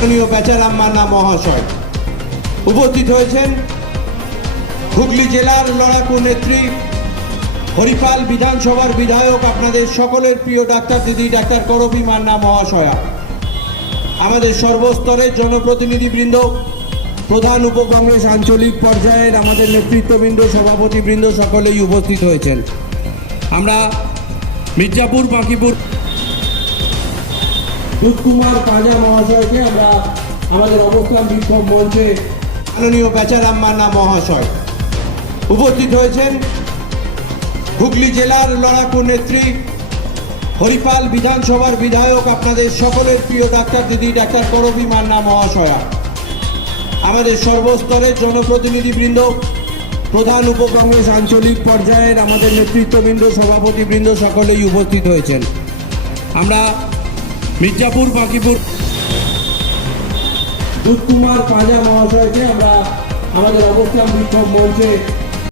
বেচারাম মান্না মহাশয়। উপস্থিত হয়েছেন হুগলি জেলার লড়াকু নেত্রী, হরিপাল বিধানসভার বিধায়ক আপনাদের সকলের প্রিয় ডাক্তার দিদি, ডাক্তার করবী মান্না মহাশয়া। আমাদের সর্বস্তরের জনপ্রতিনিধিবৃন্দ, প্রধান উপ কংগ্রেস আঞ্চলিক পর্যায়ের আমাদের নেতৃত্ববৃন্দ, সভাপতিবৃন্দ সকলেই উপস্থিত হয়েছেন। আমরা মির্জাপুর, বাঁকিপুর দুধকুমার পাঁজা মহাশয়কে আমরা আমাদের অবস্থান বিক্ষোভ মঞ্চে মাননীয় বেচারাম মান্না মহাশয় উপস্থিত হয়েছেন। হুগলি জেলার লড়াকু নেত্রী, হরিপাল বিধানসভার বিধায়ক আপনাদের সকলের প্রিয় ডাক্তার দিদি, ডাক্তার করবী মান্না মহাশয়া, আমাদের সর্বস্তরের জনপ্রতিনিধিবৃন্দ, প্রধান উপ কংগ্রেস আঞ্চলিক পর্যায়ের আমাদের নেতৃত্ববৃন্দ, সভাপতিবৃন্দ সকলেই উপস্থিত হয়েছেন। আমরা মির্জাপুর বাঁকিপুর। দুধকুমার পাঁজা মহাশয়কে আমরা আমাদের অবস্থান বিক্ষোভ মঞ্চে